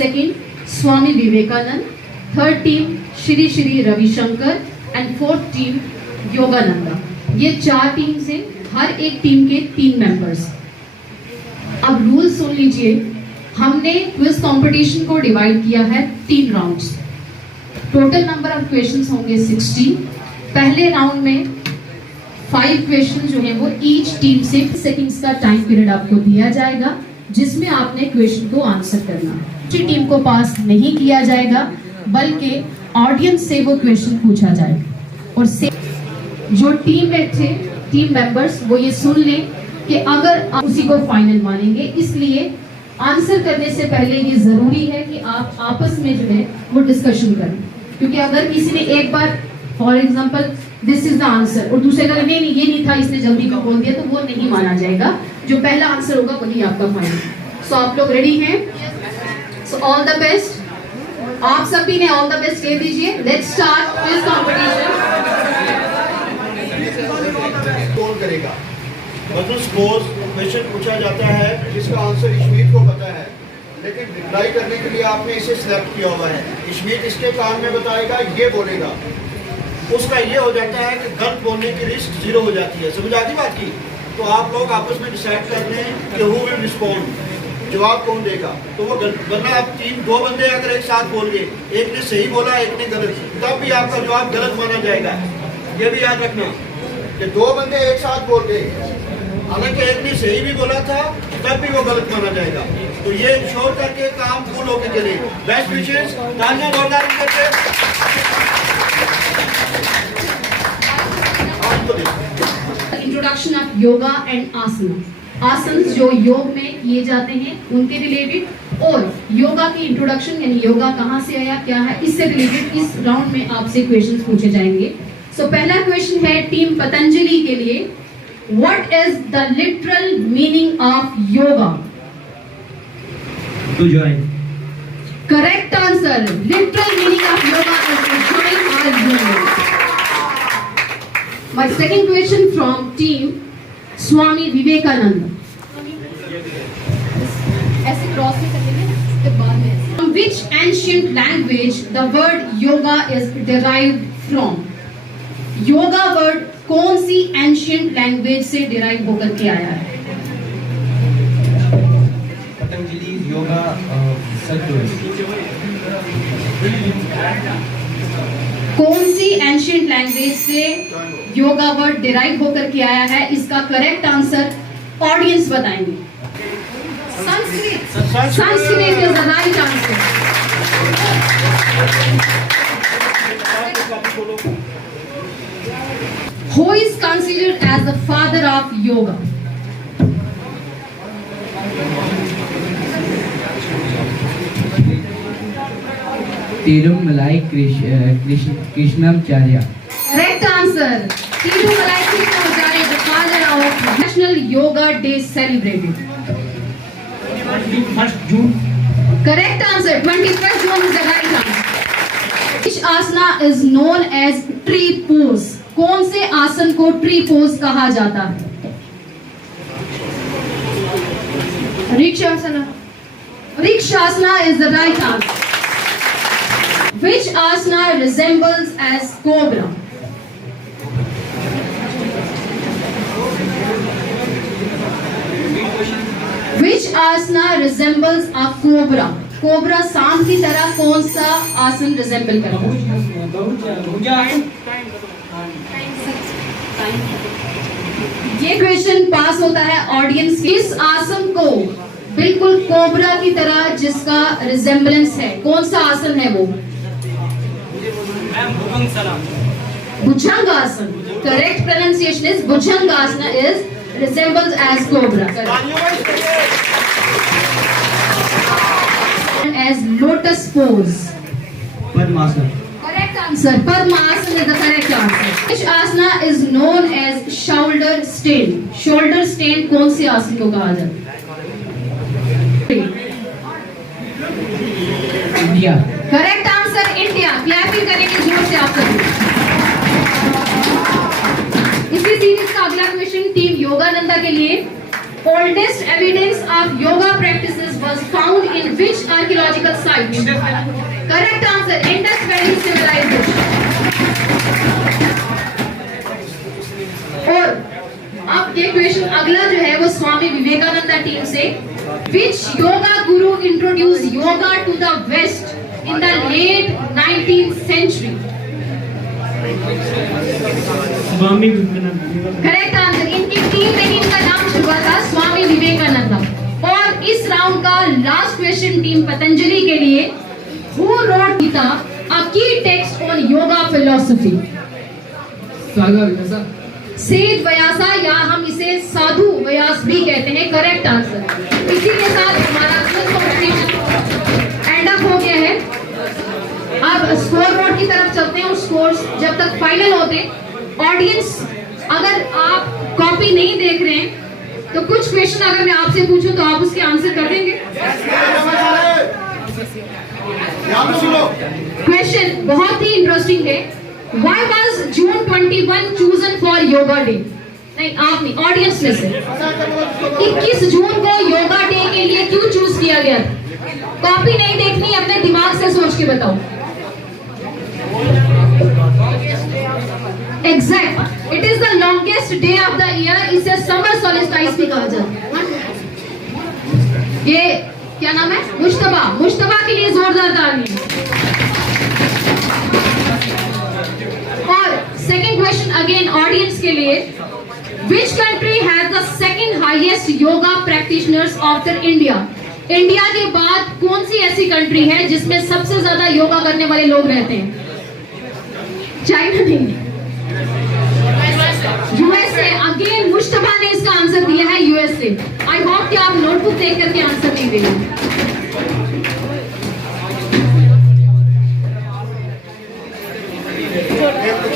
second Swami Vivekanand, third team Shri Shri Ravi Shankar and fourth team Yogananda. ये 4 teams हैं, हर एक team के 3 members. अब rule सुन लीजिए, हमने क्विज कंपटीशन को डिवाइड किया है 3 rounds. Total number of questions होंगे 60। पहले राउंड में 5 क्वेश्चन जो है वो ईच टीम से सेकंड्स का टाइम पीरियड आपको दिया जाएगा, जिसमें आपने क्वेश्चन को आंसर करना है। दूसरी टीम को पास नहीं किया जाएगा, बल्कि ऑडियंस से वो क्वेश्चन पूछा जाएगा। और जो टीम मेंबर्स वो ये सुन लें कि अगर आप उसी को फाइनल मानेंगे, इसलिए आंसर करने से पहले ये जरूरी है कि आप आपस में जो है वो डिस्कशन करें। क्योंकि अगर किसी ने एक बार for example this is the answer और दूसरे का नहीं ये नहीं था, इसने जल्दी में बोल दिया, तो वो नहीं माना जाएगा। जो पहला आंसर होगा वही आपका फाइनल। सो आप लोग रेडी हैं? So all the best. आप सभी ने ऑल द बेस्ट कह दीजिए। Let's start quiz competition. कौन करेगा? मतलब सपोज क्वेश्चन पूछा जाता है जिसका आंसर इशमीत को पता है, लेकिन रिप्लाई करने के लिए आपने इसे सिलेक्ट किया हुआ है। इशमीत इसके कान में बताएगा, ये बोलेगा, उसका ये हो जाता है कि गलत बोलने की रिस्क 0 हो जाती है। समझ आती बात की? तो आप लोग आपस में डिसाइड कर लें कि हु विल रिस्पॉन्ड, जवाब कौन देगा। तो वो वरना आप 2 बंदे अगर एक साथ बोल गए, एक ने सही बोला एक ने गलत, तब भी आपका जवाब गलत माना जाएगा। ये भी याद रखना कि 2 बंदे एक साथ बोल गए, हालांकि एक ने सही भी बोला था, तब भी वो गलत माना जाएगा। तो ये इंश्योर करके काम फुल होके चले। बेस्ट विशेष, तालियां जोरदार करके। इंट्रोडक्शन ऑफ योगा एंड आसना। आसन जो योग में किए जाते हैं उनके रिलेटेड, और योगा की इंट्रोडक्शन यानी योगा कहाँ से आया क्या है, इससे रिलेटेड इस राउंड में आपसे क्वेश्चंस पूछे जाएंगे। सो पहला क्वेश्चन है टीम पतंजलि के लिए, what is the literal meaning of yoga? To join. Correct answer. Literal meaning of yoga is to join और unite. My second question from team Swami Vivekanand. ऐसे क्रॉस में करेंगे इसके बाद में। From which ancient language the word yoga is derived from? Yoga word कौन सी ancient language से derive होकर के आया है? पतंजलि योगा कौन सी एंशिएंट लैंग्वेज से योगा वर्ड डिराइव होकर के आया है? इसका करेक्ट आंसर ऑडियंस बताएंगे। Sanskrit. Sanskrit is the right answer. Who is considered as the father of yoga? Tirumalai Krishnamacharya. Correct answer. Tirumalai Krishnamacharya is the father of National Yoga Day celebrated. 21 June। Correct answer. 21st June is the right answer. Which asana is known as tree pose? कौन से आसन को tree pose कहा जाता है? रिक्षासना। रिक्षासना is the right answer. Which asana resembles as cobra? Which asana resembles a cobra? Cobra सांप की तरह कौन सा आसन रिजेंबल करता है? ये क्वेश्चन पास होता है ऑडियंस। किस आसन को बिल्कुल कोबरा की तरह जिसका रिजेंबलेंस है, कौन सा आसन है वो? भुजंग आसन। करेक्ट प्रोनाउंसिएशन इज भुजंग आसन is resembles as cobra. As lotus pose. Padmasana. Correct answer. Padmasana is the correct answer. Which asana is known as shoulder stand? Shoulder stand कौन से आसन को कहा जाता है? India. Correct answer India. Clapping करेंगे जोर से आप सभी। इसी सीरीज का अगला क्वेश्चन टीम योगानंदा के लिए, oldest evidence of yoga practices was found in which archaeological site? Correct answer, Indus Valley Civilization. और अब ये क्वेश्चन अगला जो है वो स्वामी विवेकानंद टीम से, which yoga guru introduced yoga to the West in the late 19th century? Swami Vivekananda. Correct answer, इनकी team में इनका नाम छुपा था स्वामी विवेकानंद। और इस राउंड का लास्ट क्वेश्चन टीम पतंजलि के लिए, हु रोट गीता, अ की text on yoga philosophy? Saga Vyasa. सेठ व्यासा, या हम इसे साधु व्यास भी कहते हैं। Correct answer. इसी के साथ हमारा कॉम्पिटिशन एंड अप हो गया है। अब स्कोर बोर्ड की तरफ चलते हैं और स्कोर्स जब तक फाइनल होते, ऑडियंस अगर आप कॉपी नहीं देख रहे हैं तो कुछ क्वेश्चन अगर मैं आपसे पूछूं तो आप उसके आंसर कर देंगे। क्वेश्चन बहुत ही इंटरेस्टिंग है। Why was June 21 chosen for yoga day? नहीं, आप नहीं, ऑडियंस में से 21 जून को योगा डे के लिए क्यों चूज किया गया? कॉपी नहीं देखनी, अपने दिमाग से सोच के बताओ। Exact, it is the longest day of the year, इसे समर सॉलिस्टाइस भी कहा जाता है। ये क्या नाम है? मुश्तबा। मुश्तबा के लिए जोरदार ताली। और सेकंड क्वेश्चन अगेन ऑडियंस के लिए, which country has the second highest yoga practitioners after India? India के बाद कौन सी ऐसी कंट्री है जिसमें सबसे ज्यादा योगा करने वाले लोग रहते हैं? चाइना नहीं, यूएसए। अगेन मुश्तबा ने इसका आंसर दिया है यूएसए। आई होप कि आप नोटबुक देख करके आंसर नहीं देंगे।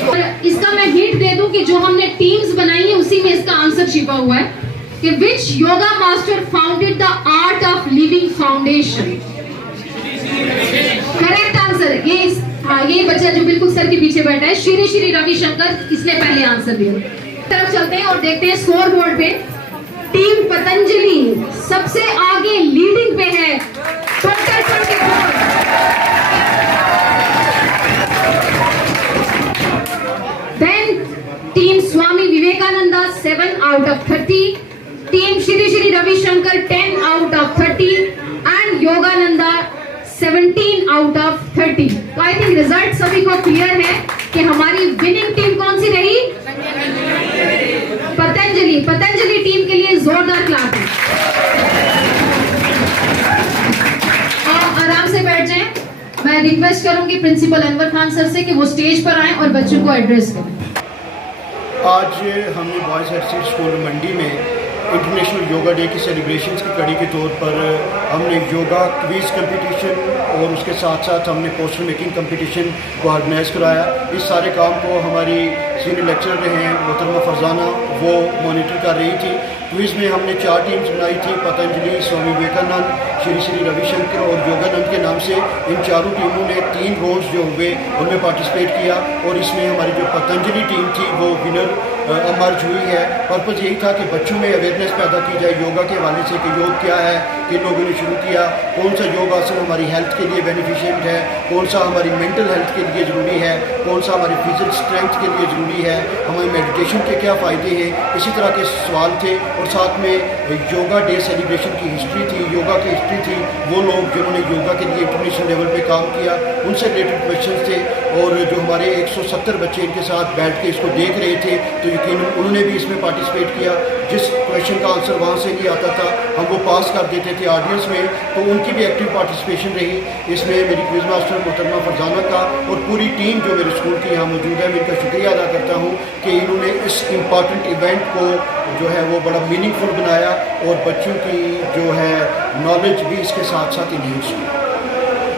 और इसका मैं हिंट दे दूं कि जो हमने टीम्स बनाई है उसी में इसका आंसर छिपा हुआ है कि which yoga master founded the Art of Living Foundation? Correct answer, ये बच्चा जो बिल्कुल सर के पीछे बैठा है, श्री श्री रविशंकर, इसने पहले आंसर दिया। तरफ चलते हैं और देखते हैं स्कोर बोर्ड पे। टीम पतंजलि सबसे आगे लीडिंग पे है, total 24। Then team Swami Vivekananda 7 out of 30, team Shri Shri Ravishankar 10 out of 30 and Yogananda 17 out of 30। तो आई थिंक रिजल्ट सभी को क्लियर है कि हमारी विनिंग टीम कौन सी रही? पतंजलि। पतंजलि टीम के लिए जोरदार क्लैप है। और आराम से बैठ जाएं। मैं रिक्वेस्ट करूंगी प्रिंसिपल अनवर खान सर से कि वो स्टेज पर आएं और बच्चों को एड्रेस करें। आज हमने बॉयज़ हायर सेकेंडरी स्कूल मंडी में इंटरनेशनल योगा डे की सेलिब्रेशंस की कड़ी के तौर पर हमने योगा क्विज़ कंपटीशन और उसके साथ साथ हमने पोस्टर मेकिंग कंपटीशन को ऑर्गेनाइज़ कराया। इस सारे काम को हमारी सीनियर लेक्चरर रहे हैं मोहतरमा फरजाना, वो मॉनिटर कर रही थी। क्विज़ में हमने 4 टीम्स बनाई थी, पतंजलि, स्वामी विवेकानंद, श्री श्री रविशंकर और योगानंद के नाम से। इन चारों टीमों ने 3 रोज़ जो हुए उनमें पार्टिसिपेट किया और इसमें हमारी जो पतंजलि टीम थी वो विनर एमर्ज हुई है। पर्पज़ यही था कि बच्चों में अवेयरनेस पैदा की जाए योगा के हवाले से कि योग क्या है, किन लोगों ने शुरू किया, कौन सा योग आसन हमारी हेल्थ के लिए बेनिफिशिएंट है, कौन सा हमारी मेंटल हेल्थ के लिए ज़रूरी है, कौन सा हमारी फिजिकल स्ट्रेंथ के लिए ज़रूरी है, हमारी मेडिटेशन के क्या फ़ायदे हैं। इसी तरह के सवाल थे और साथ में योगा डे सेलिब्रेशन की हिस्ट्री थी, योगा की हिस्ट्री थी, वो लोग जिन्होंने योगा के लिए इंटरनेशनल लेवल पे काम किया उनसे रिलेटेड क्वेश्चन थे। और जो हमारे 170 बच्चे इनके साथ बैठ के इसको देख रहे थे तो यकीनन उन्होंने भी इसमें पार्टिसिपेट किया। जिस क्वेश्चन का आंसर वहाँ से नहीं आता था हम वो पास कर देते थे ऑडियंस में, तो उनकी भी एक्टिव पार्टिसिपेशन रही। इसमें मेरी क्विज मास्टर मोहतरमा फरजाना का और पूरी टीम जो मेरे स्कूल की यहाँ मौजूद है, मैं इनका शुक्रिया अदा करता हूँ कि इन्होंने इस इम्पॉर्टेंट इवेंट को जो है वो बड़ा मीनिंगफुल बनाया और बच्चों की जो है नॉलेज भी इसके साथ साथ इन्हेंस हुई।